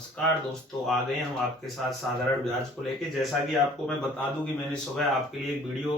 नमस्कार दोस्तों, आ गए हम आपके साथ साधारण ब्याज को लेके। जैसा कि आपको मैं बता दूं कि मैंने सुबह आपके लिए एक वीडियो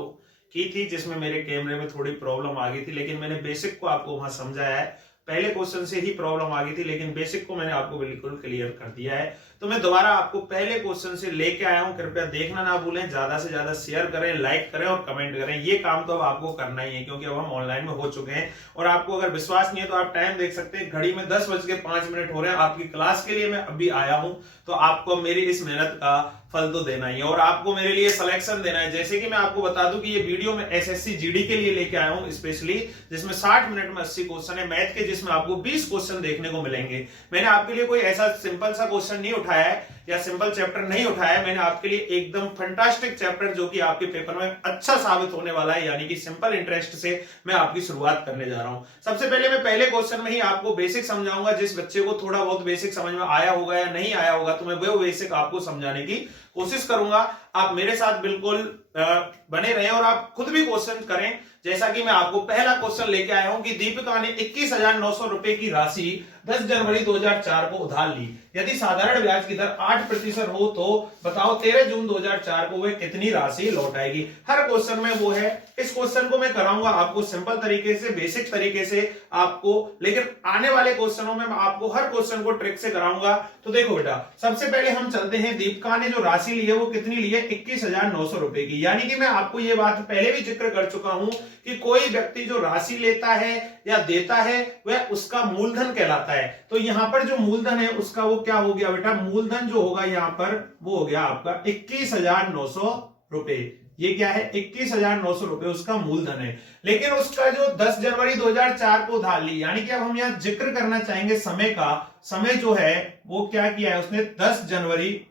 की थी जिसमें मेरे कैमरे में थोड़ी प्रॉब्लम आ गई थी, लेकिन मैंने बेसिक को आपको वहां समझाया है। पहले क्वेश्चन से ही प्रॉब्लम आ गई थी, लेकिन बेसिक को मैंने आपको बिल्कुल क्लियर कर दिया है। तो मैं दोबारा आपको पहले क्वेश्चन से लेके आया हूं। कृपया देखना ना भूलें, ज्यादा से ज्यादा शेयर करें, लाइक करें और कमेंट करें। ये काम तो अब आपको करना ही है, क्योंकि अब हम ऑनलाइन में हो चुके हैं। और आपको अगर विश्वास नहीं है तो आप टाइम देख सकते हैं, घड़ी में 10:05 हो रहे हैं। आपकी क्लास के लिए मैं अभी आया हूं, तो आपको मेरी इस मेहनत का फल तो देना ही है और आपको मेरे लिए सिलेक्शन देना है। जैसे कि मैं आपको बता दूं कि ये वीडियो मैं एसएससी जीडी के लिए लेके आया हूं स्पेशली, जिसमें 60 मिनट में 80 क्वेश्चन है मैथ के, जिसमें आपको 20 क्वेश्चन देखने को मिलेंगे। मैंने आपके लिए कोई ऐसा सिंपल सा क्वेश्चन नहीं उठाया है या सिंपल चैप्टर नहीं उठाया है। मैंने आपके लिए एकदम फंटास्टिक चैप्टर, जो कि आपके पेपर में अच्छा साबित होने वाला है, यानी कि सिंपल इंटरेस्ट से मैं आपकी शुरुआत करने जा रहा हूं। सबसे पहले मैं पहले क्वेश्चन में ही आपको बेसिक समझाऊंगा। जिस बच्चे को थोड़ा बहुत बेसिक समझ में आया होगा या नहीं आया होगा, तो मैं वो बेसिक आपको समझाने की कोशिश करूंगा। आप मेरे साथ बिल्कुल बने रहें और आप खुद भी क्वेश्चन करें। जैसा कि मैं आपको पहला क्वेश्चन लेके आया हूं कि दीपिका ने 21,900 रुपए की राशि 10 जनवरी 2004 को उधार ली। यदि साधारण ब्याज की दर 8% हो तो बताओ 13 जून 2004 को वह कितनी राशि लौटाएगी। हर क्वेश्चन में वो है। इस क्वेश्चन को मैं कराऊंगा आपको सिंपल तरीके से, बेसिक तरीके से आपको, लेकिन आने वाले क्वेश्चनों में मैं आपको हर क्वेश्चन को ट्रिक से कराऊंगा। तो देखो बेटा, सबसे पहले हम चलते हैं। दीपिका ने जो राशि ली है वो कितनी ली है? 21,900 रुपए की। यानी कि मैं आपको ये बात पहले भी जिक्र कर चुका हूं कि कोई व्यक्ति जो राशि लेता है या देता है वह उसका मूलधन कहलाता है। तो यहां पर जो मूलधन है उसका वो क्या हो गया बेटा? मूलधन जो होगा यहां पर वो हो गया आपका 21,900 रुपए। ये क्या है? 21,900 रुपए उसका मूलधन है। लेकिन उसका जो 10 जनवरी 2004 को उधार ली, यानी कि अब हम यहां जिक्र करना चाहेंगे समय का। समय जो है वो क्या किया है उसने? 10 जनवरी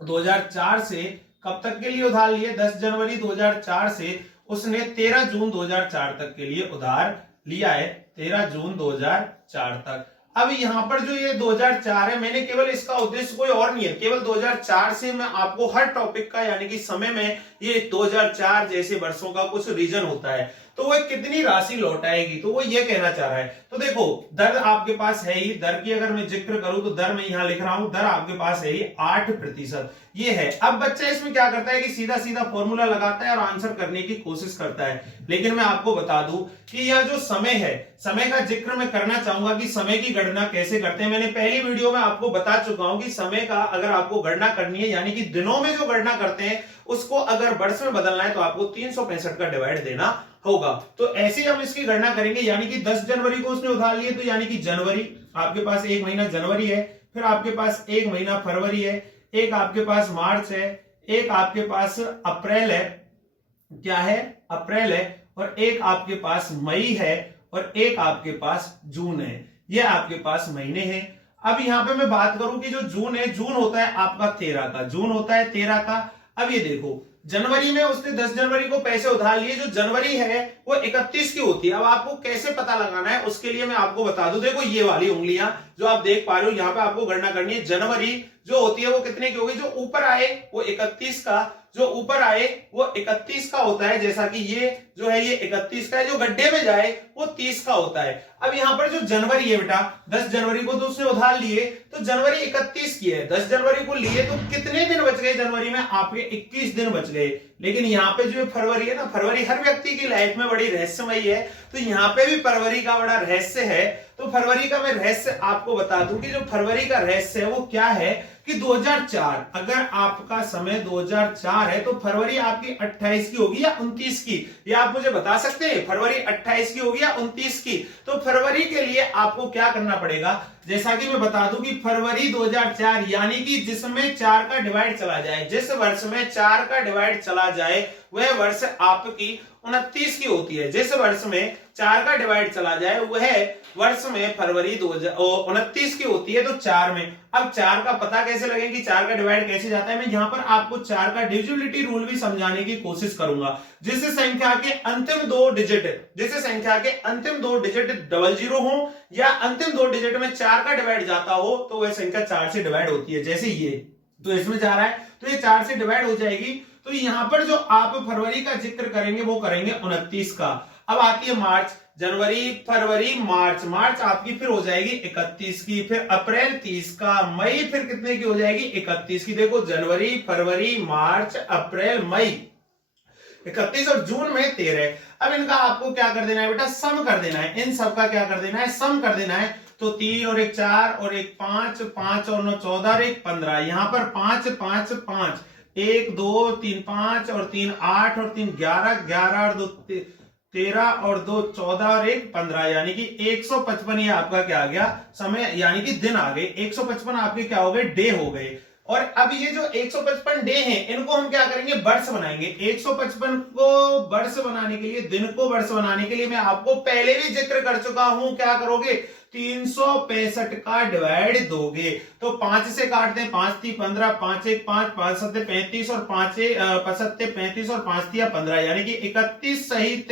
2004 से कब तक के लिए उधार लिए? 10 जनवरी 2004 से उसने 13 जून 2004 तक के लिए उधार लिया है। 13 जून 2004 तक। अब यहां पर जो ये 2004 है, मैंने केवल इसका उद्देश्य कोई और नहीं है, केवल 2004 से मैं आपको हर टॉपिक का, यानी कि समय में ये 2004 जैसे वर्षों का कुछ रीजन होता है, तो वो कितनी राशि लौटाएगी, तो वो ये कहना चाह रहा है। तो देखो, दर आपके पास है ही। दर की अगर मैं जिक्र करूं तो दर मैं यहां लिख रहा हूं, दर आपके पास है ही 8%। ये है। अब बच्चा इसमें क्या करता है कि सीधा सीधा फॉर्मूला लगाता है और आंसर करने की कोशिश करता है। लेकिन मैं आपको बता दूं कि यह जो समय है, समय का जिक्र मैं करना चाहूंगा कि समय की गणना कैसे करते हैं। मैंने पहली वीडियो में आपको बता चुका हूं कि समय का अगर आपको गणना करनी है, यानी कि दिनों में जो गणना करते हैं उसको अगर वर्ष में बदलना है तो आपको 365 का डिवाइड देना होगा। तो ऐसे हम इसकी गणना करेंगे। यानी कि 10 जनवरी को उसने उधार लिए, तो यानी कि जनवरी, आपके पास एक महीना जनवरी है, फिर आपके पास एक महीना फरवरी है, एक आपके पास मार्च है, एक आपके पास अप्रैल है, क्या है? अप्रैल है, और एक आपके पास मई है, और एक आपके पास जून है। ये आपके पास महीने हैं। अब यहां पे मैं बात करूं कि जो जून है, जून होता है आपका 13 का, जून होता है 13 का। अब ये देखो, जनवरी में उसने 10 जनवरी को पैसे उधार लिए। जो जनवरी है वो 31 की होती है। अब आपको कैसे पता लगाना है उसके लिए मैं आपको बता दूं। देखो, ये वाली उंगलियां जो आप देख पा रहे हो, यहां पे आपको गणना करनी है। जनवरी जो होती है वो कितने की होगी? जो ऊपर आए वो 31 का, जो ऊपर आए वो 31 का होता है। जैसा कि ये जो है ये 31 का है, जो गड्ढे में जाए वो 30 का होता है। अब यहां पर जो जनवरी है बेटा, 10 जनवरी को तो उसने उधार लिए, तो जनवरी 31 की है। 10 जनवरी को लिए तो कितने दिन बच गए जनवरी में? आपके 21 दिन बच गए। लेकिन यहाँ पे जो फरवरी है ना, फरवरी हर व्यक्ति की लाइफ में बड़ी रहस्यमयी है, तो यहाँ पे भी फरवरी का बड़ा रहस्य है। तो फरवरी का मैं रहस्य आपको बता दूं कि जो फरवरी का रहस्य है वो क्या है कि 2004, अगर आपका समय 2004 है तो फरवरी आपकी 28 की होगी या 29 की? ये आप मुझे बता सकते हैं, फरवरी 28 की होगी या 29 की? तो फरवरी के लिए आपको क्या करना पड़ेगा? जैसा कि मैं बता दूं कि फरवरी 2004, यानी कि जिसमें 4 का डिवाइड चला जाए, जिस वर्ष में 4 का डिवाइड चला जाए वह वर्ष आपकी 29 की होती है। जिस वर्ष में 4 का डिवाइड चला जाए वह वर्ष में फरवरी 2029 की होती है। तो 4 में, अब 4 का पता कैसे लगे कि 4 का डिवाइड कैसे जाता है? मैं यहां पर आपको 4 का डिविजिबिलिटी रूल भी समझाने की कोशिश करूंगा। जिस संख्या के अंतिम दो डिजिट 00 हो या अंतिम दो डिजिट में 4 का डिवाइड जाता हो तो वह संख्या 4 से डिवाइड होती है। जैसे ये तो इसमें जा रहा है तो ये 4 से डिवाइड हो जाएगी। तो यहां पर जो आप फरवरी का जिक्र करेंगे वो करेंगे 29 का। अब आती है मार्च। जनवरी, फरवरी, मार्च, मार्च आपकी फिर हो जाएगी 31 की, फिर अप्रैल 30 का, मई फिर कितने की हो जाएगी 31 की। देखो जनवरी, फरवरी, मार्च, अप्रैल, मई 31 और जून में 13। अब इनका आपको क्या कर देना है बेटा, सम कर देना है। इन सब का क्या कर देना है, सम कर देना है। तो 3 और 1 4 और 1 5, 5 और 9 14 और 1 15। यहां पर 5 5 5, 1 2 3 5 और 3 8 और 3 11, 11 और 2 13 और 2 14 और 1 15, यानी कि 155 ये आपका क्या आ गया, समय यानी कि दिन आ गए। 155 आपके क्या हो गए, डे हो गए। और अब ये जो 155 डे हैं, इनको हम क्या करेंगे, वर्ष बनाएंगे। 155 को वर्ष बनाने के लिए, दिन को वर्ष बनाने के लिए मैं आपको पहले भी जिक्र कर चुका हूं, क्या करोगे, 365 का डिवाइड दोगे। तो 5 से काटते हैं, 5 3 15, 5 1 5, 5 7 35 और 5 7 35 और 5 3 15, यानी कि 31 सही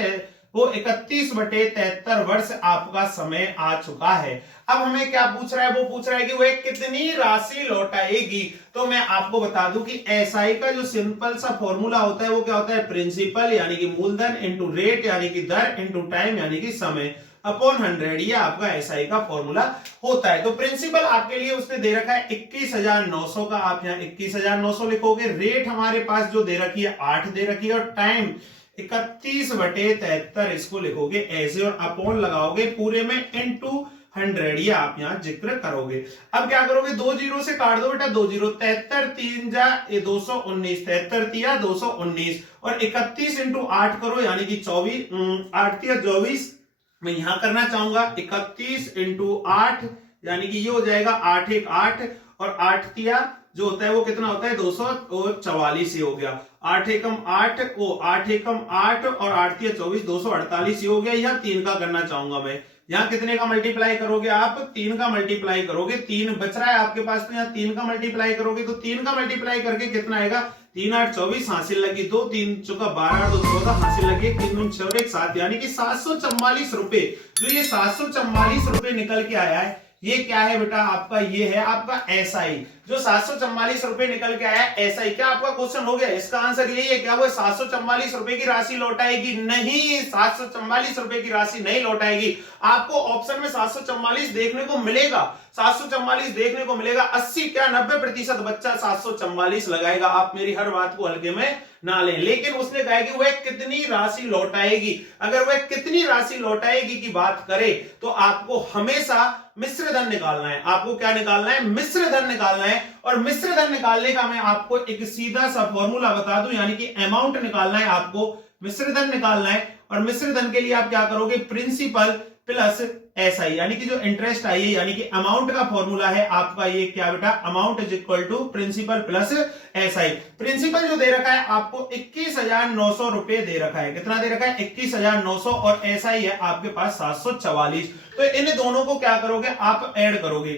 वो 31/73 वर्ष आपका समय आ चुका है। अब हमें क्या पूछ रहा है, वो पूछ रहा है कि वह कितनी राशि लौटाएगी। तो मैं आपको बता दूं कि एसआई का जो सिंपल सा फॉर्मूला होता है वो क्या होता है, प्रिंसिपल यानी कि मूलधन इंटू रेट यानी कि दर इंटू टाइम यानी कि समय अपॉन 100, ये आपका एसआई का फॉर्मूला होता है। तो प्रिंसिपल आपके लिए उसने दे रखा है 21,900 का, आप यहाँ 21,900 लिखोगे। रेट हमारे पास जो दे रखी है 8 दे रखी है, और टाइम 31/73 इसको लिखोगे ऐसे, और अपॉन लगाओगे पूरे में इनटू 100, ये आप यहां जिक्र करोगे। अब क्या करोगे, 2 जीरो से काट दो बेटा, 2 जीरो, 73 3 जा 219, 73 तिया 219, और 31 इंटू 8 करो यानी कि 24, 8 तिया 24। मैं यहां करना चाहूंगा 31 इंटू 8 यानी कि ये हो जाएगा 8 1 8, और 8 तिया जो होता है वो कितना होता है 244 ही हो गया। 8 एकम 8 वो 8 एकम 8 और 8 तिया 24, 248 ही हो गया। यहाँ 3 का करना चाहूंगा मैं, यहाँ कितने का मल्टीप्लाई करोगे आप, 3 का मल्टीप्लाई करोगे। 3 बच रहा है आपके पास, तो यहाँ 3 का मल्टीप्लाई करोगे, तो 3 का मल्टीप्लाई करके कितना आएगा, 3 8 24 हासिल लगी 2, 3 चौका 12 2 14 हासिल लगी 3 दूनी 6 1 7, यानी कि 744 रुपए। जो ये 744 रुपए निकल के आया है, ये क्या है बेटा आपका, ये है आपका एसआई। जो 744 रुपए निकल के आया एसआई। क्या आपका क्वेश्चन हो गया, इसका आंसर यही है, क्या वो 744 रुपए की राशि लौटाएगी? नहीं, 744 रुपए की राशि नहीं लौटाएगी। आपको ऑप्शन में 744 देखने को मिलेगा, 744 देखने को मिलेगा। 80 क्या 90% बच्चा 744 लगाएगा। आप मेरी हर बात को हल्के में ना लें, लेकिन उसने कहा कि वह कितनी राशि लौटाएगी। अगर वह कितनी राशि लौटाएगी की बात करे तो आपको हमेशा मिश्र धन निकालना है। आपको क्या निकालना है, मिश्र धन निकालना है। और मिश्र धन निकालने का मैं आपको एक सीधा सा फॉर्मूला बता दूं, यानी कि अमाउंट निकालना है आपको, मिश्र धन निकालना है। और मिश्र धन के लिए आप क्या करोगे, प्रिंसिपल प्लस एसआई यानी कि जो इंटरेस्ट आई है, यानी कि अमाउंट का फॉर्मूला है आपका ये क्या बेटा, amount is equal to principal plus SI. Principal जो दे रखा है आपको 21,900 रुपए दे रखा है। कितना दे रखा है, 21,900, और एसआई है आपके पास 744। तो इन दोनों को क्या करोगे, आप ऐड करोगे।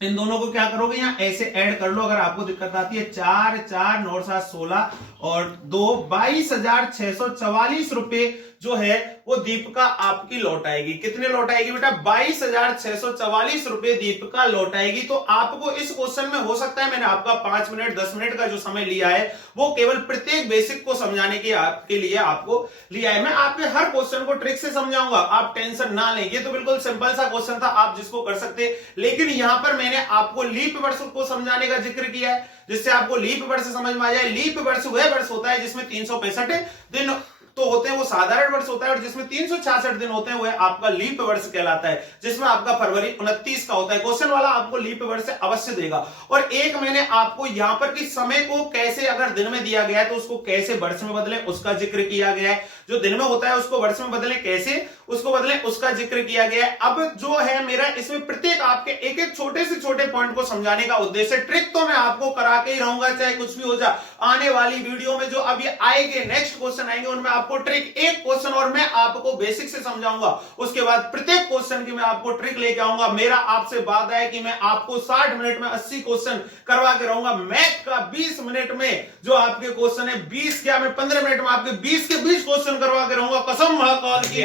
इन दोनों को क्या करोगे, यहां ऐसे ऐड कर लो। अगर आपको दिक्कत आती है, 4 4 9 7 16 और 2 22,644 रुपए जो है वो दीपिका आपकी लौटाएगी। कितने लौटाएगी बेटा, 22,644 रुपए दीपिका लौटाएगी। तो आपको इस क्वेश्चन में हो सकता है मैंने आपका 5 मिनट 10 मिनट का जो समय लिया है वो केवल प्रत्येक बेसिक को समझाने के आपके लिए आपको लिया है। मैं आपके हर क्वेश्चन को ट्रिक से समझाऊंगा, आप टेंशन ना लें। ये तो बिल्कुल सिंपल सा क्वेश्चन था, आप जिसको कर सकते, लेकिन यहां पर मैंने आपको लीप वर्ष को समझाने का जिक्र किया है, जिससे आपको लीप वर्ष समझ में आ जाए। लीप वर्ष वह वर्ष होता है जिसमें 365 दिन तो होते हैं, वो साधारण वर्ष होता है। और जिसमें 366 दिन होते हैं वह आपका लीप वर्ष कहलाता है, जिसमें आपका फरवरी 29 का होता है। क्वेश्चन वाला आपको लीप वर्ष से अवश्य देगा। और एक मैंने आपको यहां पर कि समय को कैसे, अगर दिन में दिया गया है तो उसको कैसे वर्ष में बदले उसका जिक्र किया गया है। जो दिन में होता है उसको वर्ष में बदले, कैसे उसको बदले उसका जिक्र किया गया है। अब जो है मेरा इसमें प्रत्येक आपके एक एक छोटे से छोटे पॉइंट को समझाने का उद्देश्य। ट्रिक तो मैं आपको करा के ही रहूंगा, चाहे कुछ भी हो जाए। आने वाली वीडियो में जो अभी आएंगे, नेक्स्ट क्वेश्चन आएंगे, उनमें आपको ट्रिक, एक क्वेश्चन और मैं आपको बेसिक से समझाऊंगा, उसके बाद प्रत्येक क्वेश्चन की मैं आपको ट्रिक लेके आऊंगा। मेरा आपसे वादा है कि मैं आपको 60 मिनट में 80 क्वेश्चन करवा के रहूंगा। मैथ का 20 मिनट में जो आपके क्वेश्चन है, 20 क्या मैं 15 मिनट में आपके 20 के 20 क्वेश्चन करवा के रहूंगा। कसम महाकाल की,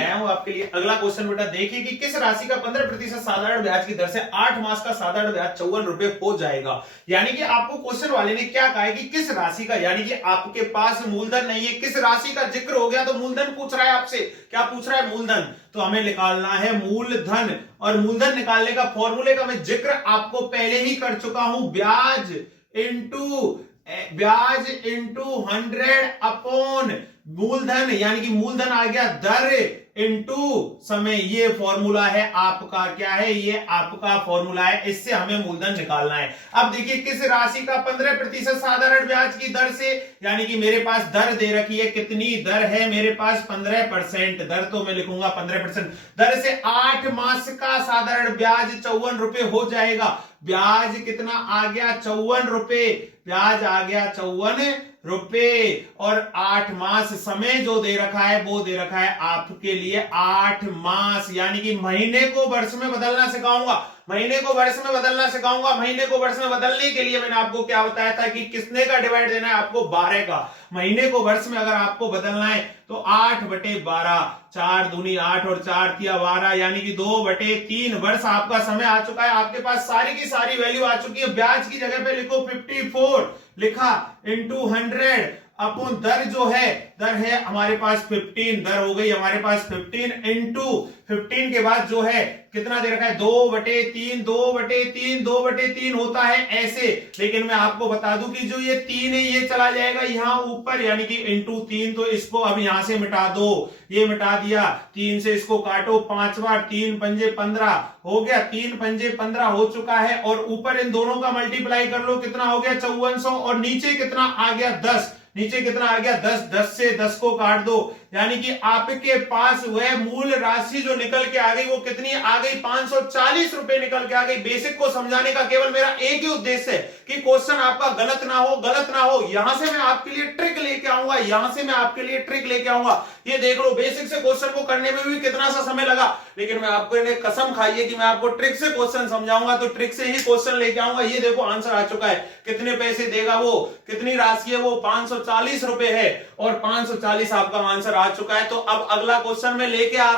आपके लिए अगला क्वेश्चन बेटा देखिए कि किस राशि का 15% साधारण ब्याज की दर से 8 मास का साधारण ब्याज 54 रुपए हो जाएगा। यानी कि आपको क्वेश्चन वाले ने क्या कहा है कि किस राशि का, यानी कि आपके पास मूलधन नहीं है, किस राशि का जिक्र हो गया तो मूलधन पूछ रहा है आपसे। क्या पूछ रहा है? मूलधन। तो हमें निकालना है मूलधन, और मूलधन निकालने का फॉर्मूले का मैं जिक्र आपको पहले ही कर चुका हूं। ब्याज इंटू 100 अपॉन मूलधन, यानी कि मूलधन आ गया दर इंटू समय। ये फॉर्मूला है आपका, क्या है? ये आपका फॉर्मूला है, इससे हमें मूलधन निकालना है। अब देखिए किस राशि का 15% साधारण ब्याज की दर से, यानी कि मेरे पास दर दे रखी है, कितनी दर है मेरे पास? 15%। दर तो मैं लिखूंगा 15%। दर से 8 मास का साधारण ब्याज 54 रुपए हो जाएगा। ब्याज कितना आ गया? 54 रुपए। ब्याज आ गया 54 रुपए, और 8 मास समय जो दे रखा है वो दे रखा है आपके लिए 8 मास, यानी कि महीने को वर्ष में बदलना सिखाऊंगा। महीने को वर्ष में बदलना सिखाऊंगा। महीने को वर्ष में बदलने के लिए मैंने आपको क्या बताया था कि किसने का डिवाइड देना है आपको? 12 का। महीने को वर्ष में अगर आपको बदलना है तो 8/12, 4 दूनी 8 और 4 तिया 12, यानी कि 2/3 वर्ष आपका समय आ चुका है। आपके पास सारी की सारी वैल्यू आ चुकी है। ब्याज की जगह पे लिखो 54 लिखा, इंटू 100 अपॉन दर जो है, दर है हमारे पास 15, दर हो गई हमारे पास 15 इंटू 15 के बाद जो है कितना दे रखा है? 2/3, 2/3, 2/3 होता है ऐसे। लेकिन मैं आपको बता दूं कि जो ये 3 है ये चला जाएगा यहां ऊपर, यानी कि इंटू 3, तो इसको अब यहां से मिटा दो। ये मिटा दिया, 3 से इसको काटो 5 बार, 3 पंजे 15 हो गया, 3 पंजे 15 हो चुका है, और ऊपर इन दोनों का मल्टीप्लाई कर लो, कितना हो गया? 5400, और नीचे कितना आ गया? 10। नीचे कितना आ गया? 10। 10 से 10 को काट दो, यानी कि आपके पास वह मूल राशि जो निकल के आ गई वो कितनी आ गई? 540 रुपए निकल के आ गई। बेसिक को समझाने का केवल मेरा एक ही उद्देश्य है कि क्वेश्चन आपका गलत ना हो, गलत ना हो। यहां से मैं आपके लिए ट्रिक लेके आऊंगा, यहां से मैं आपके लिए ट्रिक लेके आऊंगा। ये देख लो, बेसिक से क्वेश्चन को करने में भी कितना सा समय लगा, लेकिन मैं आपको कसम खाइए कि मैं आपको ट्रिक से क्वेश्चन समझाऊंगा, तो ट्रिक से ही क्वेश्चन लेके आऊंगा। ये देखो आंसर आ चुका है। कितने पैसे देगा वो? कितनी राशि है वो? 540 रुपए है, और 540 आपका आंसर आ चुका है। तो अब अगला क्वेश्चन मैं लेके आ रहा हूं।